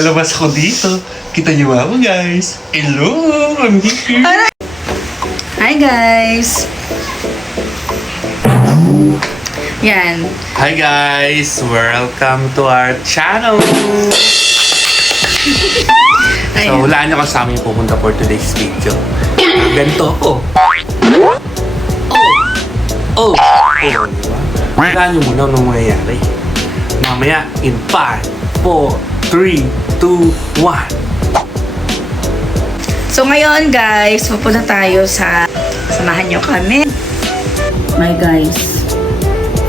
lalabas ako dito. Kita niyo ba ako, guys? Hello! I'm here! Hi guys! Yan. Hi guys! Welcome to our channel! So, wala nyo kasama yung pupunta for today's video. Ganito ako. Oh! Wala nyo muna nung mangyayari. Mamaya, in 5, 4, 3, 2, 1. So ngayon guys, pupunta tayo sa... Samahan nyo kami. My guys,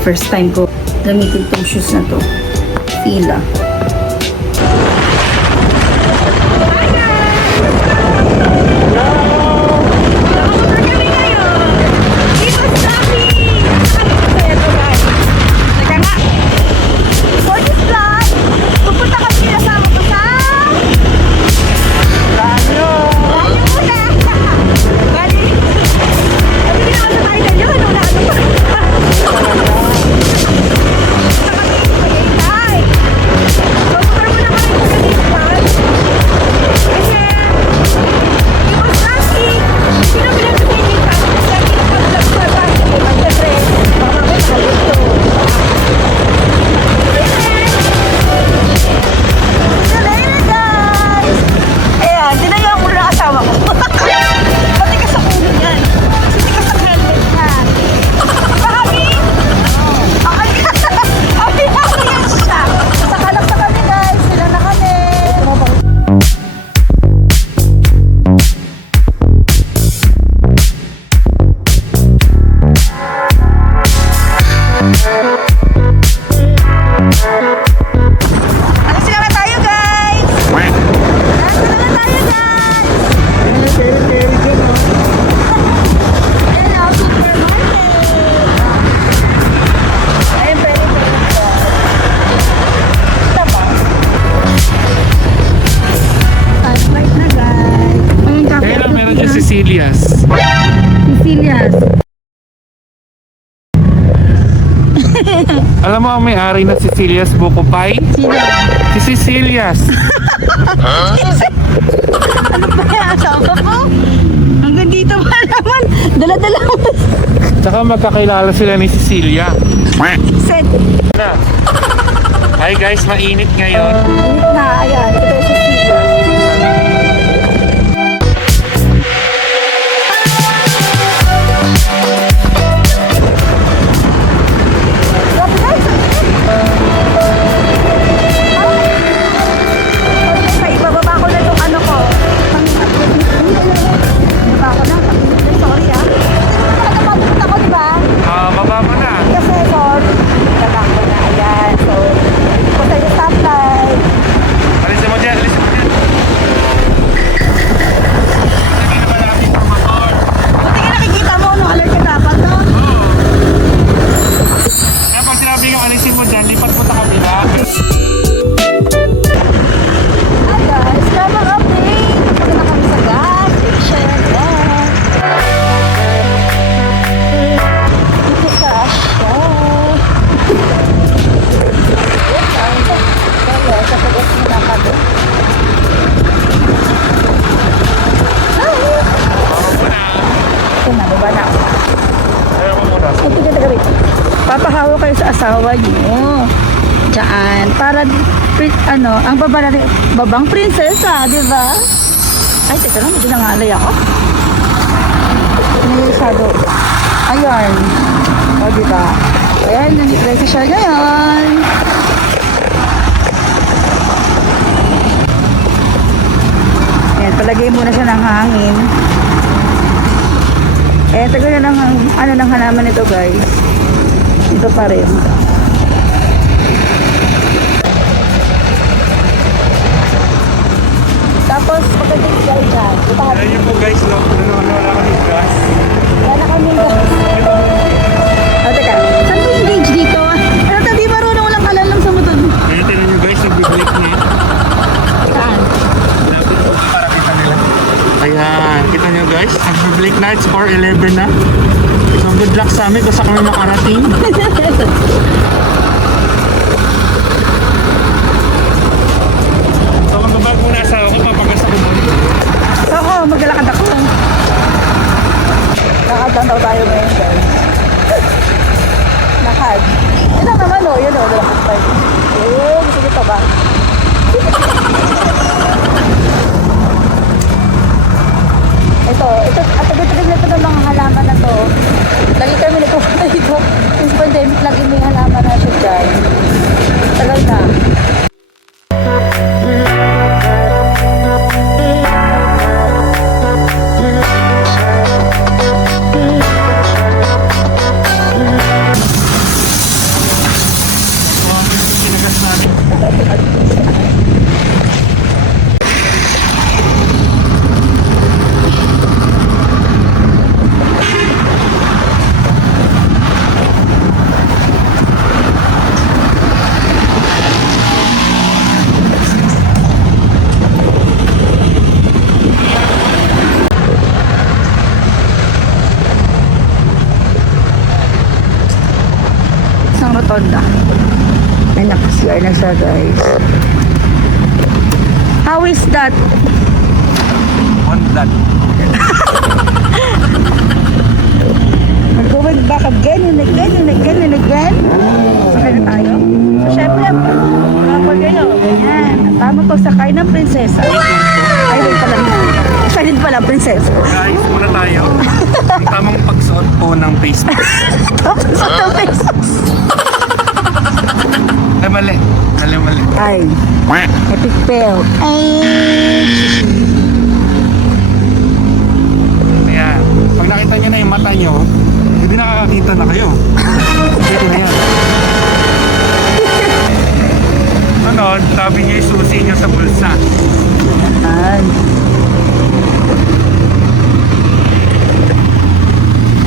first time ko gamitin tong shoes na to. Fila. Cecilia's. Alam mo ang may-ari na Cecilia's Buko Pie? Sino? Si Cecilia's. Ano ba yan? Asawa mo? Hanggang dito pa naman. Dala-dala mo. Tsaka magkakilala sila ni Cecilia. Set. Na. Hi guys, mainit ngayon. Init na. Ayan. Ito yung Cecilia. Papahawa kayo sa asawa niyo. Diyan. Para, ano, ang babang prinsesa, di ba? Ay, teka lang, medyo nangalay ako. Masyado. Ayan. O, di ba? Ayan, nandito siya ngayon. Ayan, palagay muna siya ng hangin. Eh, tagal na ng, ano ng halaman nito, guys. Ito pa rin. Tapos, pagdating dyan dyan. Ayan yun po guys, wala kami gas. Wala kami gas. O, teka. Saan po yung gauge dito? Ano, tabi marunong walang kalalam sa motor. Ayan, tinan nyo guys, nag-break na. Saan? Dapat po para kita nila. Ayan, kita nyo guys, nag-break na. It's 4:11 na. So, good luck sa amin kasi kami makarating. So, daw tayo ngayon guys. Lakad. Yun lang naman o, yun o, lakad tayo. Gusto kita ba? Ito, at tagal-tagal na ito ng mga halaman na to. Lagi kami nagpupunta dito. Since pandemic, lagi may halaman na siya dyan. Tagal na. Sinagas natin. Isang rotonda. May naka-CR na siya guys. How is that? On that. Going back again and again and again and again. Sakay na tayo. So, syempre, kapag kayo, ganyan. Tama po sakay ng prinsesa. Ay, wait pala. Excited pala, prinsesa. Guys, muna tayo. Ang tamang pagsuot po ng face mask. Sa to pesos. Ay, mali. Mali. Ay, epic fail. Ay, Ayan. Pag nakita nyo na yung mata nyo, hindi nakakakita na kayo. Ito na yan. Ano, tabi nyo yung susi nyo sa bulsa. ay.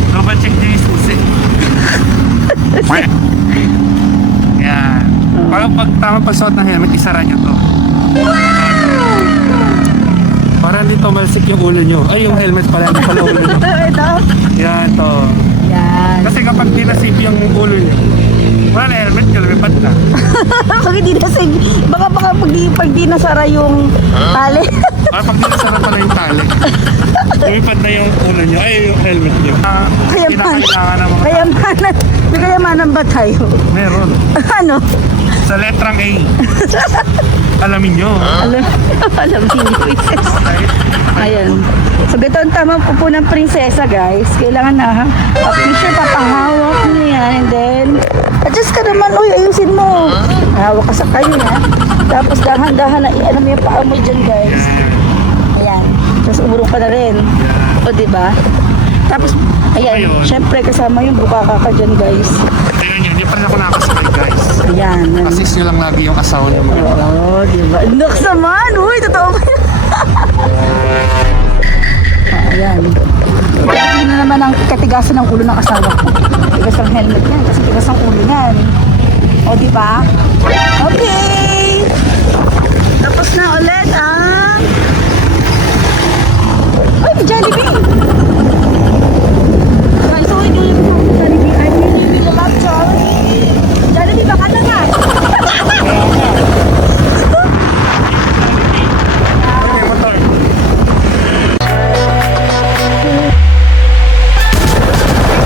Double check nyo yung susi. Ayan. Parang pag tama pagsuot ng helmet, isara nyo to. Para hindi tumalsik yung ulo nyo. Ay, yung helmet pala, hindi pala ulo nyo. Ito. Yan to. Yan. Kasi kapag dinasip yung ulo nyo, wala na helmet, lumipad na. Pag hindi na baka pag di nasara yung tali. Para pag dinasara pala yung tali, lumipad na yung ulo nyo, ay yung helmet nyo. Kinakailangan ng mga Kayamanan. May kayamanan ba tayo? meron. Ano? Sa letrang A. Alamin nyo. Alam niyo. Okay? Ayan. So, ito ang tamang pupo ng prinsesa, guys. Kailangan na, picture, papahawak mo yan. And then, adjust ka naman, uy, ayusin mo. Hawak ka sa kayo, ha? Tapos, dahan-dahan na, ano mo yung paa mo dyan, guys. Ayan. Tapos, umurong ka na rin. O, diba? Tapos, ayan, Ayun. syempre, kasama yung bukaka ka dyan, guys. Ayun yun, hindi pa rin ako nakasakay guys. Ayan. Assist nyo lang lagi yung asawa nyo. Oo, diba? Naks naman! Uy, totoo ba yun? Ayan. Hindi na naman ang katigasan ng ulo ng asawa ko. Tigas ang helmet niyan kasi tigas ang ulo niyan. O, diba? Okay! Tapos na ulit ang... Uy, may Jollibee! Guys, so hindi yung Jollibee. I really love Jollibee. Jollibee, baka naman! Okay, motor.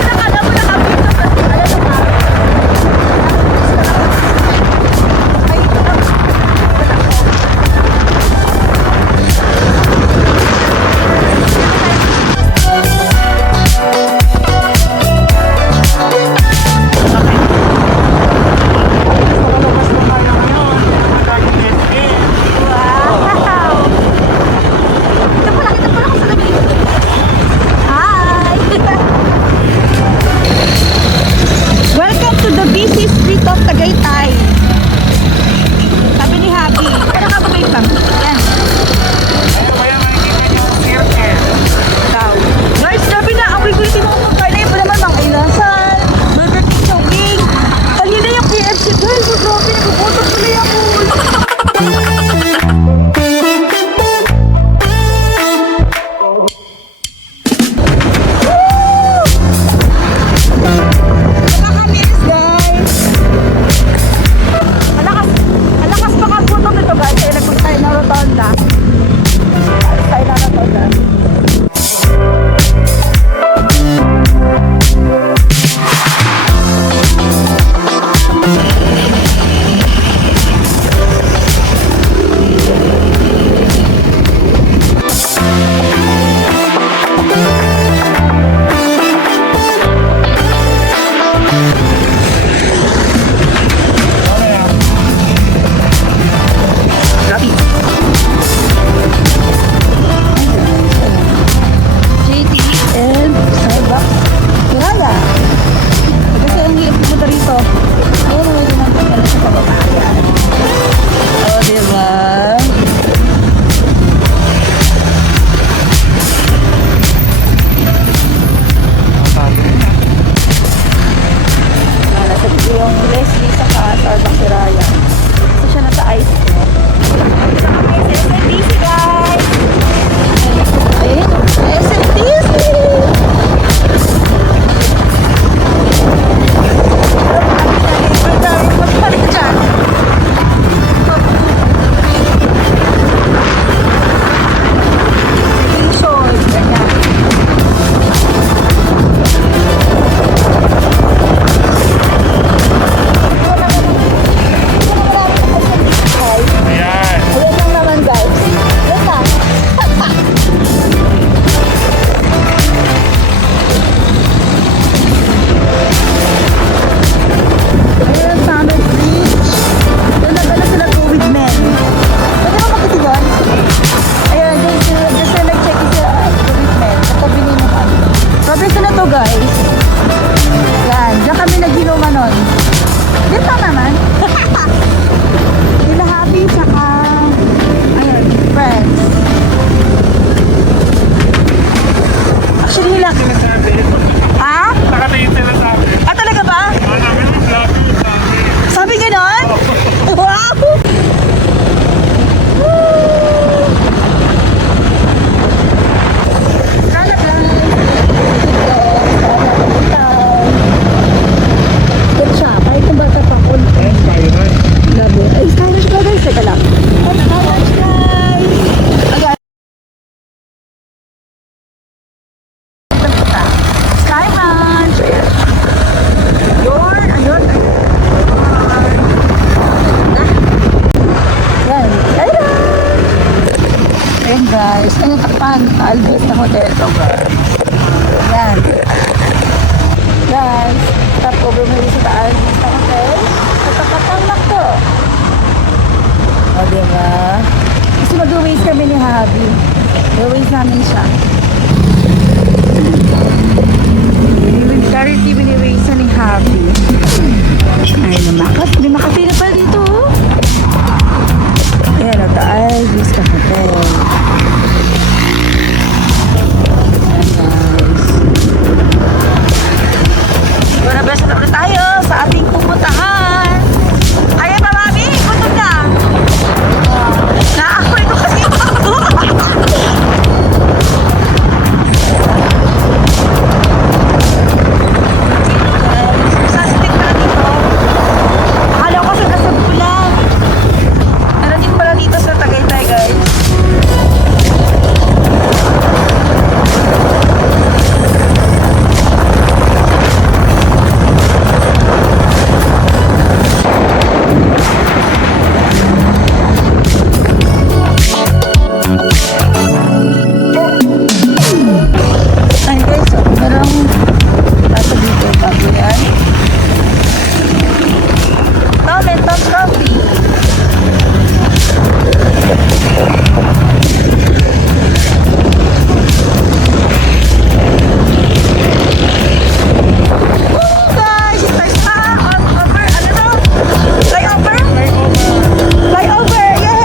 Alam mo na kami ito. Alam mo ba? Ay, ito. Alvista Hotel to, guys. Yan. Guys, stop over mo rin sa Alvista Hotel. Sa Takatang Makto. O, diba? Kasi mag-waste kami ni Habi. Mag-waste namin siya. Currently, bini-waste ni Habi. Ay, lumakapila pa dito. Ayan, ito ay Vista Hotel. Ayan, guys. Basta na ulit tayo sa ating pupuntahan. Ayan ba, mami? Gutom na. Naakoy ko kasi ako. Sastik pala dito. Akala ko sa Kasabulan. Pero din pala dito sa Tagaytay, guys. Ay guys, so, merong nasa dito bago yan. Toilet of coffee. Oh guys, ito isa on over, ano to? Flyover? Flyover, yay!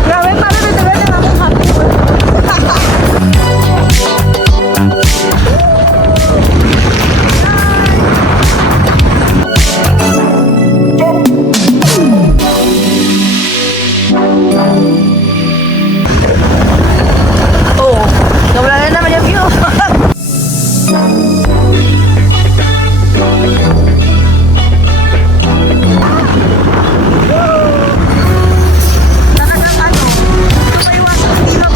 Grabe, parang nadagal na ako happy. Oh, nawala na naman yung view. Talagang ano, tumaiwasan hindi mo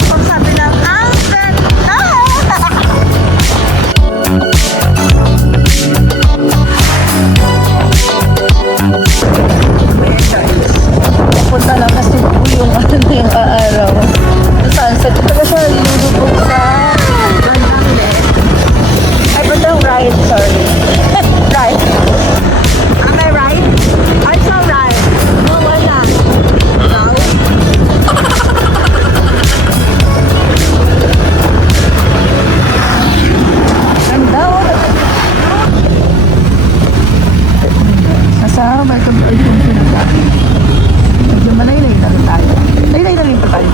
pagsabi ng ang ganda! Ayan guys, punta lang kasi yung ano yung araw. Sa sunset, ito ba siya lulubog sa Anangle? Ay, ba't ang ride? Sorry. Ride? Am I right? I'm so right. No, wala. Now? Ganda, oh. Nasa may itong pinagdaan. Medyo malaylay na rin tayo. Laylay na rin pa tayo.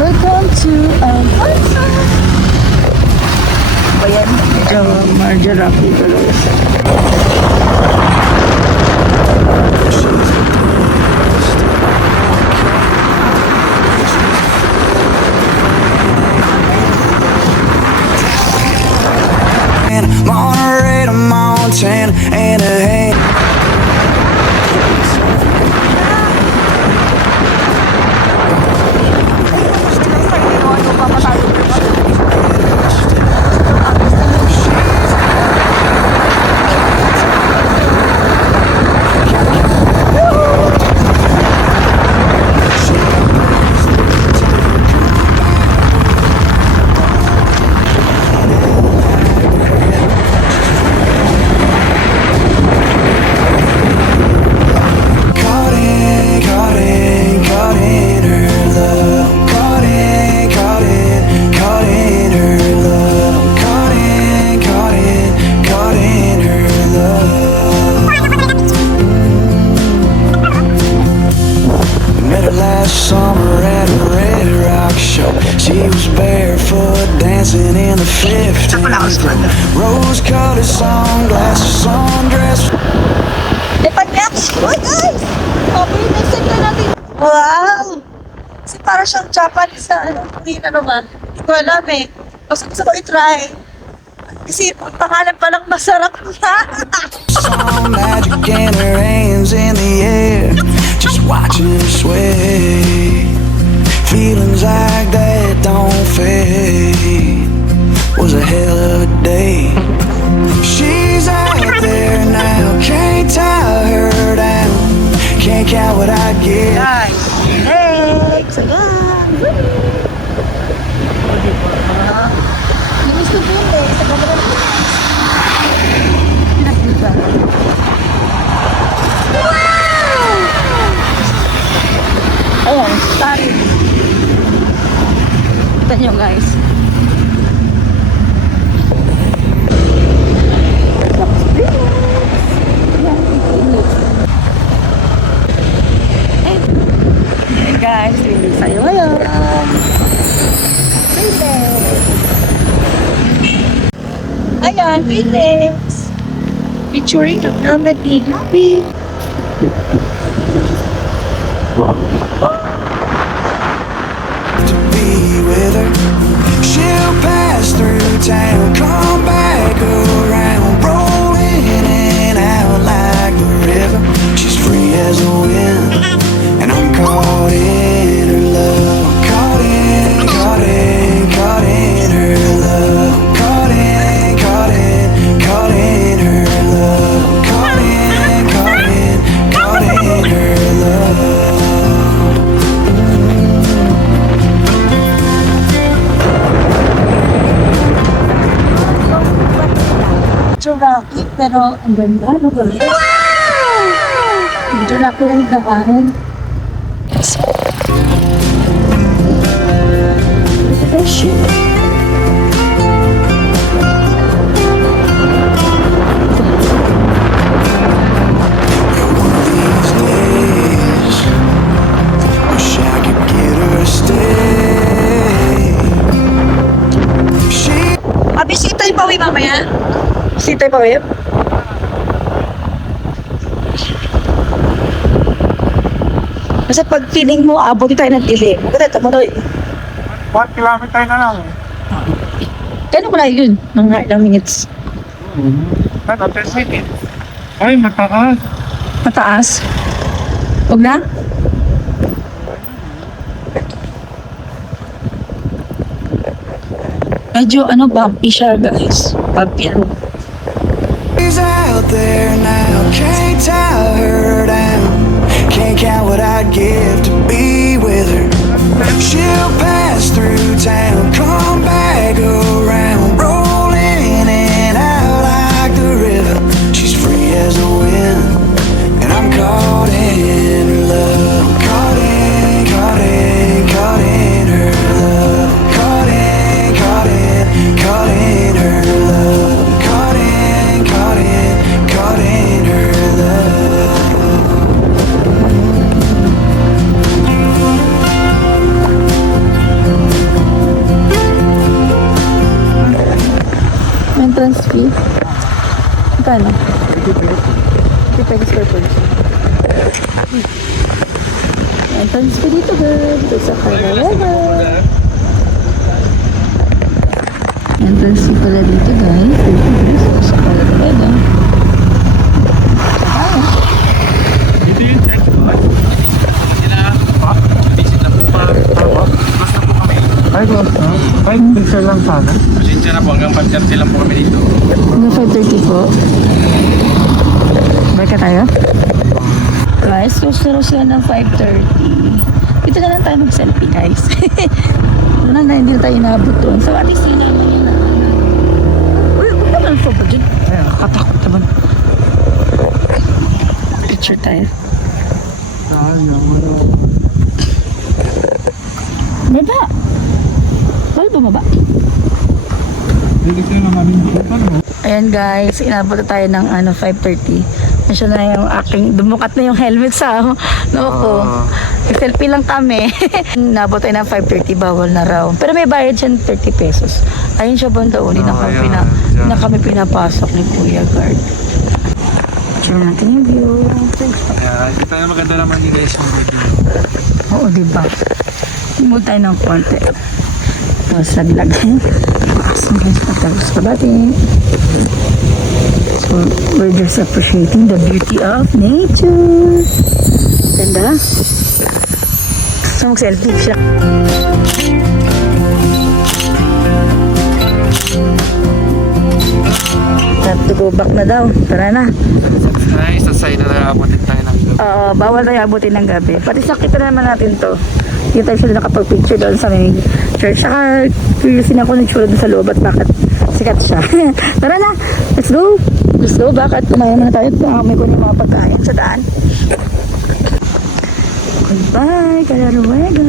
Welcome to Alfonso. Ayan, medyo marjarap dito guys. Monterey to Montana and a hand. Summer at a Red Rock show. She was barefoot dancing in the 50s. Rose-colored sunglasses, sundress. Ipag-next! Uy guys! Okay, next time na natin. Wow! Kasi para siyang Japanese na ano, Korean ano ba? Hindi ko alam eh. Mas gusto ko i-try. Kasi ang pangalan pa lang masarap na. Some magic and her hands in the air, just watching her sway. nyo guys. Hey guys, hindi sa'yo ngayon. Ayan, Phoenix. Featuring ng namin ni Happy. to be with her. She'll pass through town, come back around, rolling in and out like the river. She's free as the wind, and I'm caught in her love. Caught in, caught in, caught in her love. Caught in, caught in, caught in her love. Caught in, caught in, caught in her love. Rocky, pero ang ganda, no ba? Medyo na ko yung daan. One of these days, wish I could get her to stay. She Bisita yung pawi mamaya? Bisita yung pawi? Kasi pag feeling mo, abutin tayo ng dili. Maganda, tama to. 1 kilometer na lang. Kano pala yun? Mga ilang minutes. Ano, 10 minutes. Ay, mataas. Mataas. Huwag na? Medyo bumpy siya guys. Bumpy ano. She's out there now, can't tie her down. Can't count what I'd give to be with her. She'll pass through town, come back around, rolling in and out like the river. She's free as the wind, and I'm caught in her love. Caught in, caught in, caught in her love. Caught in, caught in, caught in her love. Caught in, caught in, caught in her love. Entrance fee? Magkano? 50 pesos per person. Entrance fee dito girl. Dito sa Carnaval. Entrance fee pala dito guys. 50 pesos sa Carnaval. Dito yung church ko. Sila, visit na po pa. Basta po kami. Ay, basta. Ay, picture lang sana. Pasensya na po, hanggang 5:30 lang po kami dito. Hanggang 5:30 po. Balik ka tayo? Guys, close na raw sila ng 5:30. Dito na lang tayo mag-selfie guys. Wala na, hindi na tayo inabot doon. So at least yun naman yun na. Uy, huwag naman ang soba dyan. Katakot naman. Picture tayo. Baba! Bawal bumaba. Ayan guys, inabot na tayo ng 5:30. Nasya na yung aking, dumukat na yung helmet sa ko. Selfie lang kami. Inabot tayo ng 5:30, bawal na raw. Pero may bayad siya ng 30 pesos. Ayun siya banda uli na kami pinapasok ni Kuya Guard. Picture natin yung view. Hindi tayo maganda naman ni guys yung video. Oo, diba? Move tayo ng konti. Saglag. Asan guys, patapos ka ba So, we're just appreciating the beauty of nature. Ganda. So, mag-selfie siya. Have to go back na daw. Tara na. Ay, sa side na nakabutin tayo ng gabi. Bawal tayo abutin ng gabi. Pati sakit na naman natin to. Hindi tayo sila nakapag-picture doon sa may church. Saka, curious din ako ng tsura doon sa loob at bakit sikat siya. Tara na, let's go. Let's go back at kumain muna tayo. May kunin mga pagkain sa daan. Goodbye, Calaruega.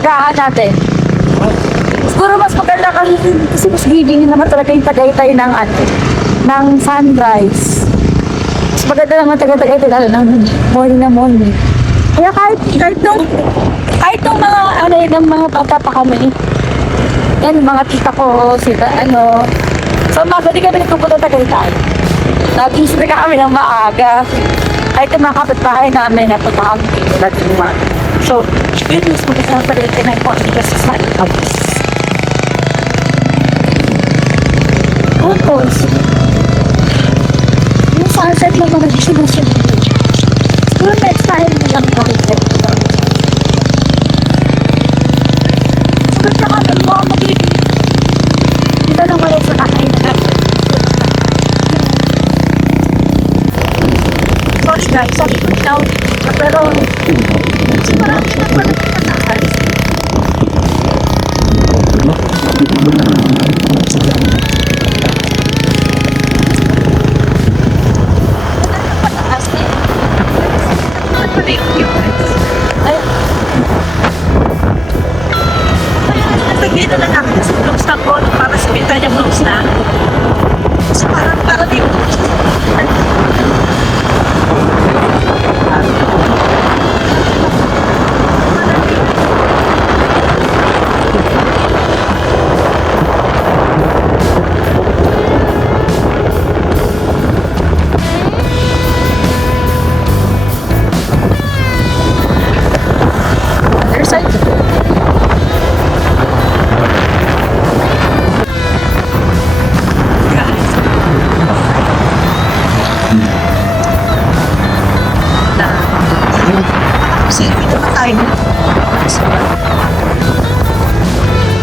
sagahan natin. Siguro mas maganda kasi mas giving naman talaga yung Tagaytay ng ng sunrise. Mas maganda naman Tagaytay lalo ng morning na morning. Kaya kahit nung mga ng mga bata pa kami, yan yung mga tita ko, sila so umaga di kami nagpupunta Tagaytay. Nag-isip ka kami ng maaga. Kahit yung mga kapitbahay namin, napunta kami natin umaga. So, yun mas maganda sa Tagaytay na yung kasi sa campus. Tapos, yung sunset lang mga destination. Siguro next time na lang makikita. Sagot ka kami mo, magiging. Dito lang kayo sa kakain na. Sorry guys, sabi ko na pero kasi marami na pala pinatakas. Nagpagyan na lang ako sa vlogs na ko para sabihin niya vlogs na. So parang di ko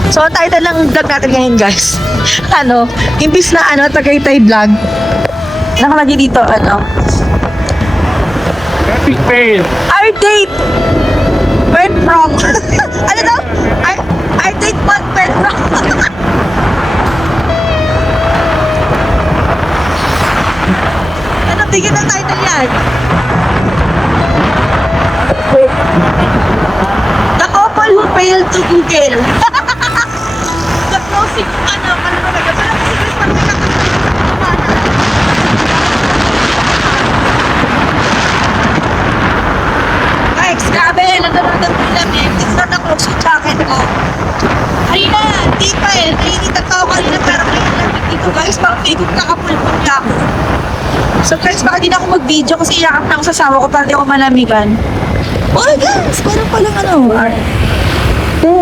So, ang title ng vlog natin ngayon, guys. Imbis na Tagaytay vlog, nakalagay dito, Epic fail. our date went wrong. Ano daw? Our date went wrong. Bigyan ng title yan. Wait. The couple who failed to Google. The closing, Guys, grabe, nanonood ng film eh. It's not a closing jacket ko. Kanina, di pa eh. Nainita pa ako kanina pero ngayon lang dito guys. Parang fake nakapulpul niya ako. So guys, baka di na ako mag-video kasi iyakap na ako sa asawa ko para di ako malamigan. Oh guys, parang palang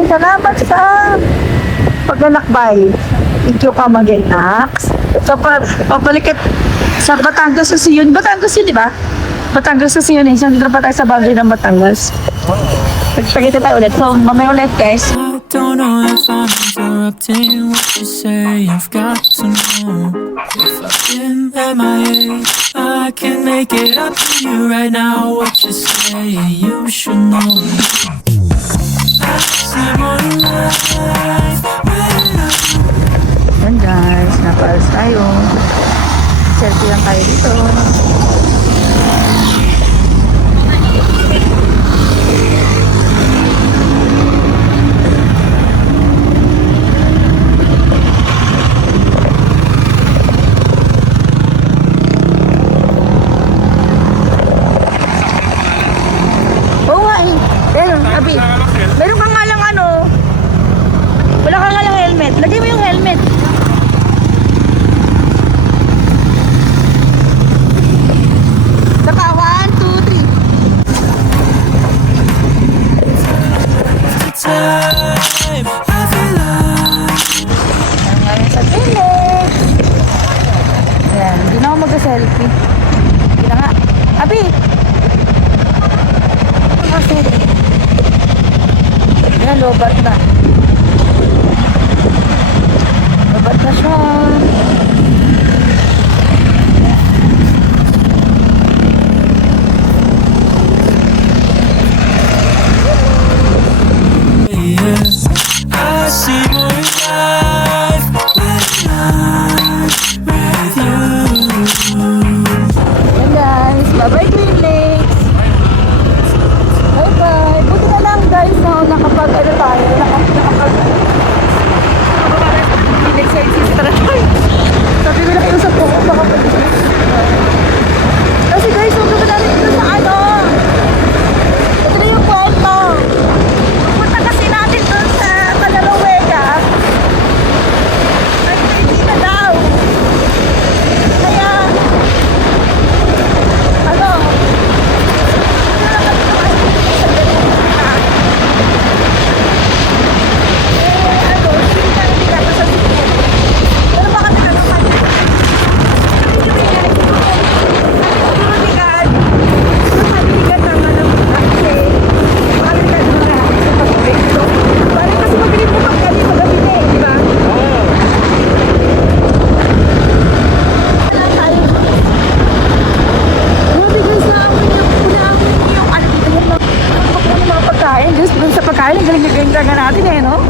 Salamat sa paglalakbay. Thank you ka mag-enax. So, papalikat sa Batangas sa Siyon. Batangas yun, di ba? Batangas sa Siyon eh. So, dito pa tayo sa boundary ng Batangas. Pagpagkita tayo ulit. So, mamaya ulit, guys. I don't know if I'm interrupting what you say. I've got to know if I've been MIA. I can make it up to you right now. What you say, you should know. I see more life when Yan, guys. Napalas tayo. Selfie lang tayo dito. Oo nga eh. Pero, Abi, meron ka nga lang wala ka nga lang helmet. Lagay mo yung helmet. Saka, 1, 2, 3. time I feel like Ang ngayon sa helmet. Ayan, hindi na ako mag-selfie. Hindi na nga. Abi! Kasi, ayan, lobat na. Lobat na siya. I see more life when I'm with you. Ayan guys, bye-bye Green Lakes. Bye-bye. Buti na lang guys na nakapag tayo pagkain, galing-galing talaga natin eh, no?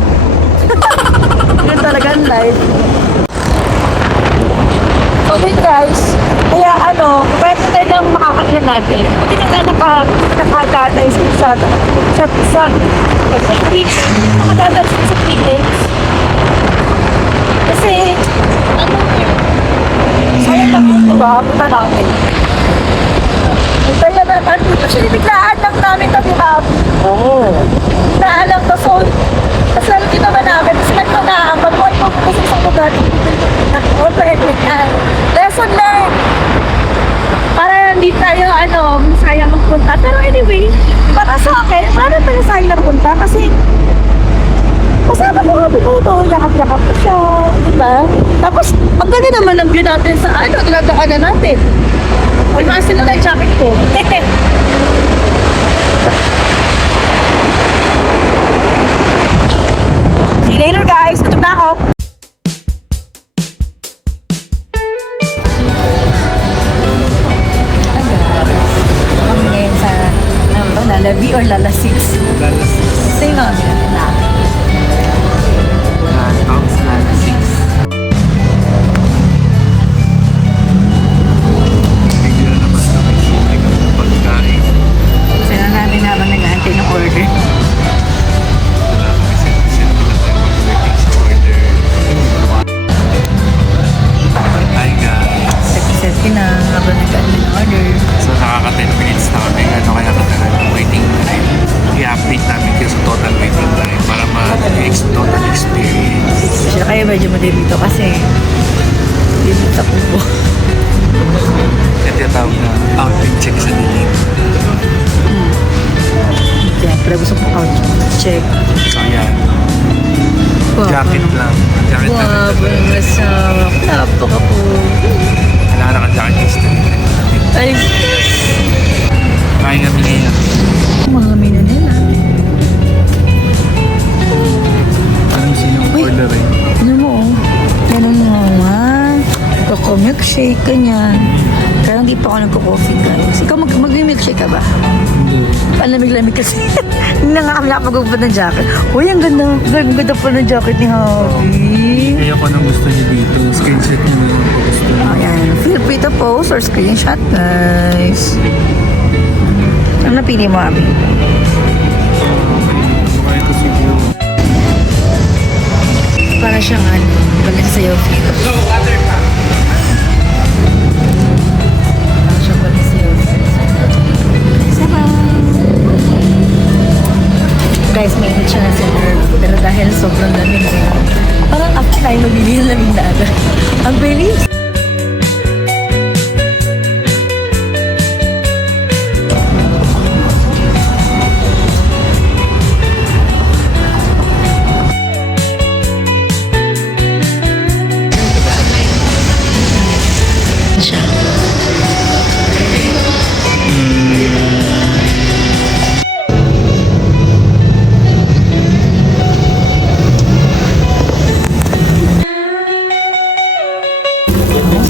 Yun talaga ang life. Okay guys, kaya pwede tayo lang makakain natin. Hindi na nakakatay sa Pilipinas. Nakakatay sa Pilipinas. Kasi, sayang lang ito ba? Punta namin. Kaya naman, actually, biglaan lang namin ito, diba? Oo. Biglaan lang to, so, kasi alam din naman namin, kasi nagpanaambag ko, ito kasi sa lugar, lesson learned. Para hindi tayo, sayang magpunta. Pero anyway, para sa akin, para tayo sayang magpunta kasi kasama ko nga pinuto, yakap-yakap ko siya, diba? Tapos, ang ganda naman ang view natin sa dinadaanan natin. Wala sila na jacket ko. See you later guys, ito na ako. Kami ngayon sa Lalabi or Lala 6? Say no, sila namin habang nag-aantay ng order. Hi guys. Set na habang nag-aantay ng order. So nakaka 10 minutes na kami. Kaya katagal ng waiting time. I-update namin kayo sa total waiting time para total experience. Siya kayo medyo madibito kasi dito sa kubo. Ito yung tawag na outfit check sa dilim. Siyempre gusto ko out check. So yan. Jacket lang. Jacket lang. Wow, masarap. Napaka po. Kailangan ka jacket history. Ay, Kain kami ngayon. mga menu nila. Ano gusto nyo orderin? Ano mo, ganun mo nga. Milkshake, ganyan. Kaya hindi pa ako nagko-coffee, guys. Ikaw mag-milkshake ka ba? Hindi. Palamig-lamig kasi. Hindi na nga kami nakapag-upad ng jacket. Uy, ang ganda. Ang ganda pa ng jacket ni Javi. Kaya ko nang gusto nyo dito. Screenshot nyo yung gusto nyo. Ayan. Feel free to post or screenshot, guys. Ano napili mo, Abi? Okay ko siguro. Para siyang balang sa'yo feel. Para siyang balang sa'yo feel. Guys, mainit siya na sa nerve. Pero dahil sobrang lamig, parang after tayo mabili ng lamig na agad. Ang bilis! Siya.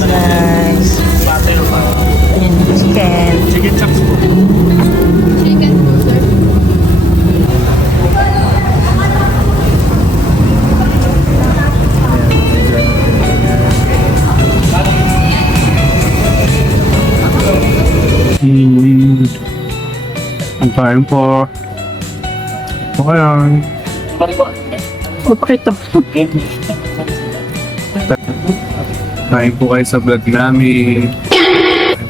Guys. Ayan, chicken. Chicken chops po. Ang kain po. Okay lang. Mapakita. Kain po kayo sa vlog namin.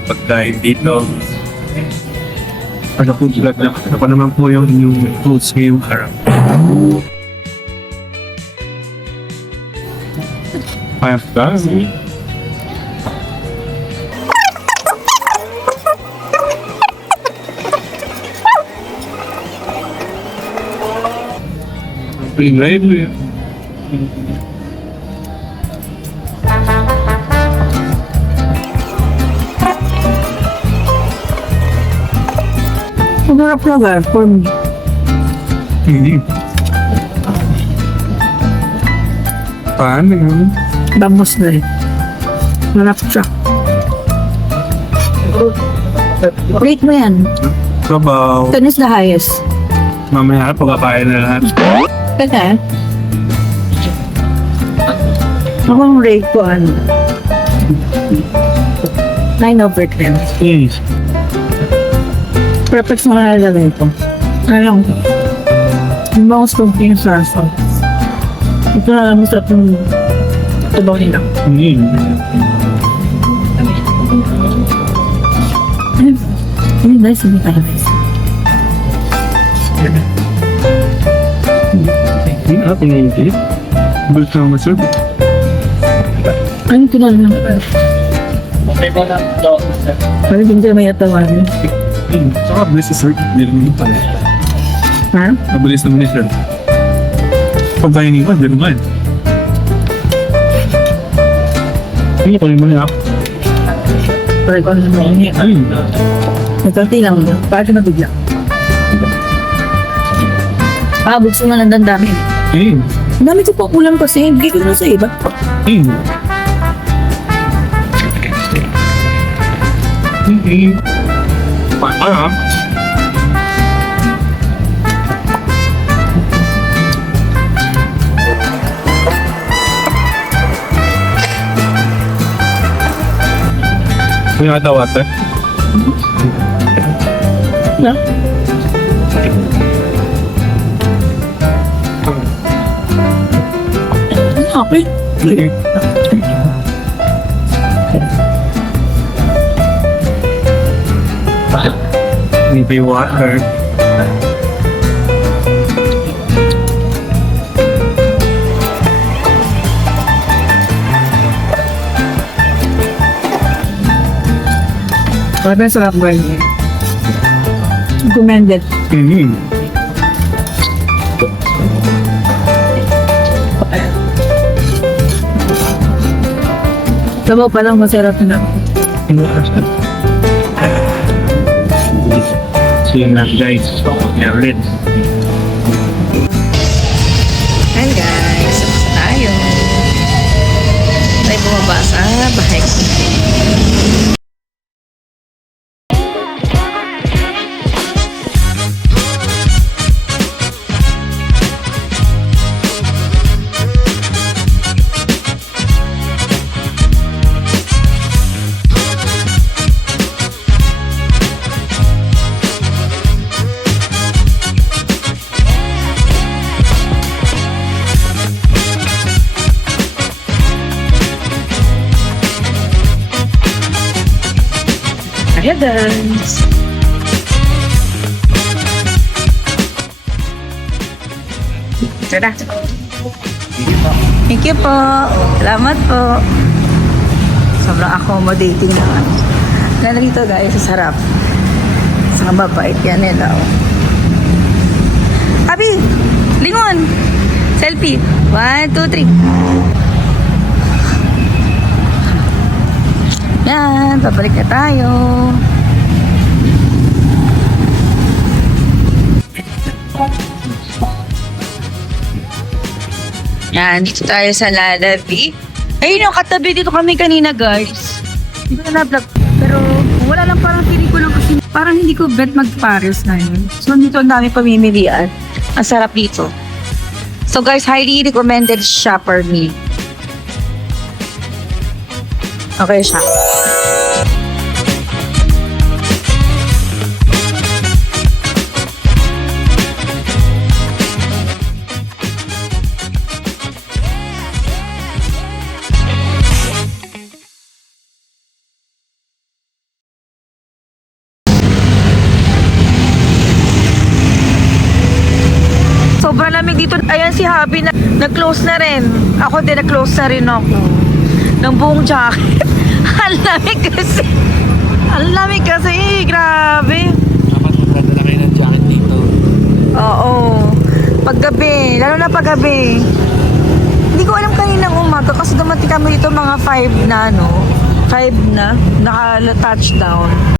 Pagkain dito. Ano po vlog na? Ano pa naman po yung foods ngayong araw? Kaya ka? Pinay mo yan. Masarap na guys, for me. Hindi. Paano yun? Bangos na eh. Masarap siya. Rate mo yan. Sabaw. 10 is the highest. Mamaya pagkapain na lahat. Kasi, akong rate ko 9/10. Perfect sa mga lalagay ko. Alam ko. Yung bangus kong pinasasa. Ito na lang sa itong tubaw nila. Ayun, guys, hindi tayo guys. Gusto mo masarap? Ano ito na lang? Parang hindi may atawarin. Saka bilis sa sir. Hindi naman ito. Ha? Mabilis naman ni sir. Pag tayo ni Iwan, hindi naman. Hindi ko naman ako. Parang ko ano naman yun. Ayun. Nagkanti lang mo. Bakit na bigla? Buksan na lang ang dami. Ayun. Ang dami ko po kulang kasi. Bigay ko naman sa iba. Ayun. Ano? May ata water? Na? Okay. Need may water. Parang sarap ba yun? Recommended. Sabaw pa lang masarap na. See you next guys. Yeah, red. Hi guys, tapos tayo. Tayo bumaba sa bahay ko. Ayan guys. Tara. Thank you po. Salamat po. Sobrang accommodating naman. Lalo dito guys, sa sarap. Sa mababait yan nila. Abi! Lingon! Selfie. 1, 2, 3. Yan, pabalik na tayo. Yan, dito tayo sa Lalabi. Ayun yung katabi dito kami kanina guys. Hindi ko na na-vlog. Pero wala lang, parang feeling ko lang kasi parang hindi ko bet mag-Paris na yun. So dito ang dami pamimilian. Ang sarap dito. So guys, highly recommended siya for me. Okay siya. Sobrang lamig dito. Ayan si Habi na nag-close na rin. Ako din nag-close na rin ako. Ng buong jacket. Ang lamig kasi. Ang lamig kasi. Grabe. Dapat maganda na kayo ng jacket dito. Oo. Paggabi. Lalo na paggabi. Hindi ko alam kaninang umaga kasi dumating kami dito mga 5 na ano. 5 na. Naka-touchdown.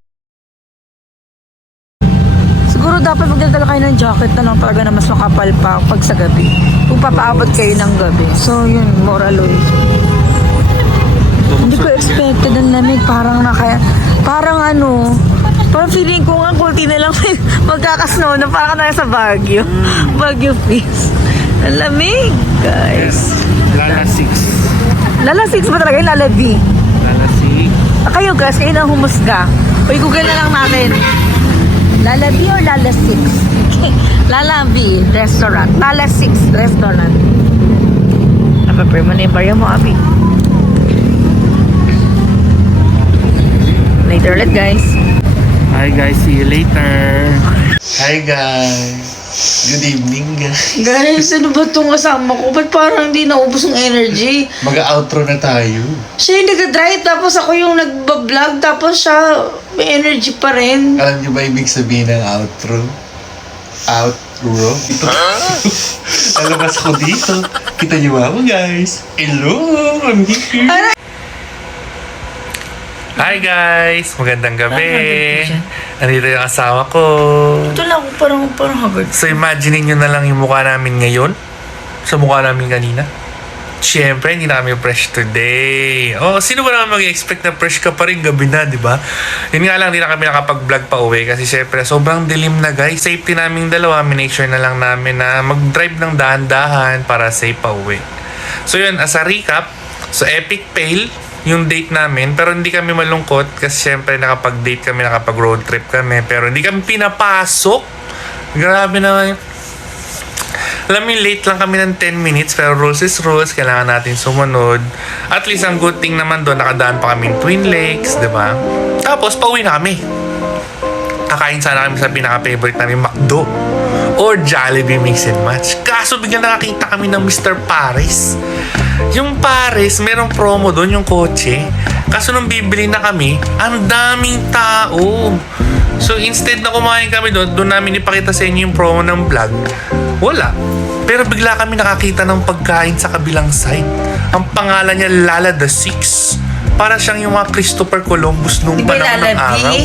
Siguro dapat magdadala kayo ng jacket na lang talaga na mas makapal pa pag sa gabi. Kung papaabot kayo ng gabi. So yun, moral ulit. Hindi ko expected ang lamig. Parang ano, Parang feeling ko nga, kunti na lang magkakasnow na parang na sa Baguio. Baguio Feast. Ang lamig, guys. Lala 6. Lala 6 ba talaga yung Lala B? Lala 6. Kayo guys, kayo na humusga. Uy, google na lang natin. Lala B or Lala 6? Lala B, restaurant. Lala 6, restaurant. Napapir mo na yung barya mo, Abi. Later ulit, guys. Hi guys, see you later. Hi guys! Good evening guys! Guys, ano ba itong kasama ko? Ba't parang hindi naubos ng energy? Mag-outro na tayo. Siya yung nag-drive, tapos ako yung nag-vlog, tapos siya may energy pa rin. Alam niyo ba ibig sabihin ng outro? Outro? Ito. Lalabas ko dito. Kita niyo ba ako guys? Hello! I'm here! Hi guys! Magandang gabi! Andito yung asawa ko. Ito lang, parang haggard. So imagine nyo na lang yung mukha namin ngayon sa mukha namin kanina. Siyempre, hindi na kami fresh today. Oh, sino ba naman mag-expect na fresh ka pa rin gabi na, di ba? Yun nga lang, hindi na kami nakapag-vlog pa uwi kasi siyempre, sobrang dilim na guys. Safety naming dalawa, minake sure na lang namin na mag-drive ng dahan-dahan para safe pa uwi. So yun, as a recap, so epic fail yung date namin, pero hindi kami malungkot kasi syempre nakapag-date kami, nakapag-road trip kami, pero hindi kami pinapasok. Grabe naman. Alam mo, late lang kami ng 10 minutes, pero rules is rules, kailangan natin sumunod. At least ang good thing naman doon, nakadaan pa kami Twin Lakes, di ba? Tapos pauwi na kami. Kakain sana kami sa pinaka-favorite namin, McDo or Jollibee Mix and Match. Kaso biglang nakakita kami ng Mr. Paris. Yung Paris, merong promo doon, yung kotse. Kaso nung bibili na kami, ang daming tao. So instead na kumain kami doon namin ipakita sa inyo yung promo ng vlog. Wala. Pero bigla kami nakakita ng pagkain sa kabilang side. Ang pangalan niya Lala the Six. Para siyang yung mga Christopher Columbus nung Di ba panahon ng Lala B? araw.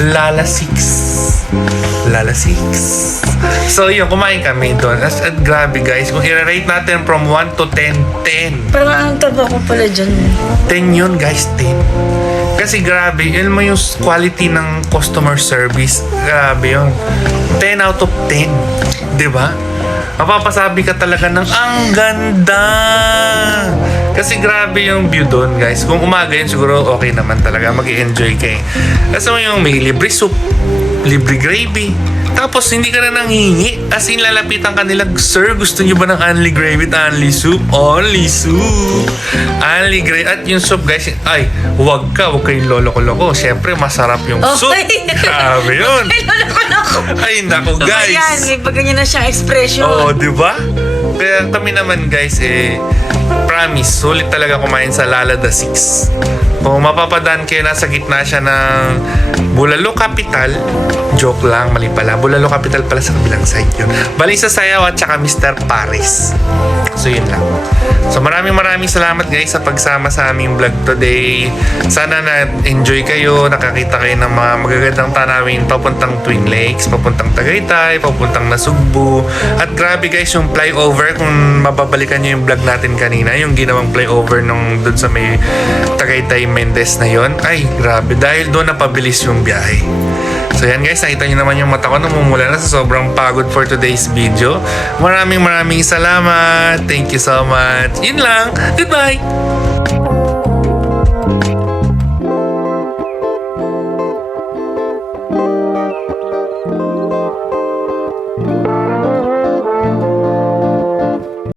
Lala 6. Lala 6. So yun, kumain kami doon. At grabe guys, kung i-rate natin from 1 to 10, 10. Parang ang taba ko pala dyan. 10 yun guys, 10. Kasi grabe, yun mo yung quality ng customer service. Grabe yun. 10 out of 10. Diba? Mapapasabi ka talaga ng ang ganda. Kasi grabe yung view doon guys. Kung umaga yun siguro okay naman talaga. Mag-i-enjoy kayo. Kasi yung may libre soup, libre gravy. Tapos hindi ka na nanghingi. As in lalapitan ka nila, sir, gusto nyo ba ng only gravy at only soup? Only soup. Only gravy. At yung soup guys, ay, huwag kayong lolo-loko. Siyempre, masarap yung soup. Grabe yun. Ay, naku guys. Ayan, may pag ganyan na siyang expression. Oo, di ba? Kaya kami naman guys, promise, sulit talaga kumain sa Lala the Six. Kung mapapadaan kayo, nasa gitna siya ng Bulalo Capital. Joke lang, mali pala. Bulalo Capital pala sa kabilang side yun. Bali sa Sayaw at saka Mr. Paris. So yun lang. So maraming salamat guys sa pagsama sa aming vlog today. Sana na-enjoy kayo, nakakita kayo ng mga magagandang tanawin papuntang Twin Lakes, papuntang Tagaytay, papuntang Nasugbu. At grabe guys, yung flyover, kung mababalikan nyo yung vlog natin kanina, yung ginawang flyover nung doon sa may Tagaytay Mendez na yon, ay grabe, dahil doon napabilis yung biyahe. So yan guys, nakita nyo naman yung mata ko namumula na sa sobrang pagod for today's video. Maraming salamat. Thank you so much. Yun lang. Goodbye!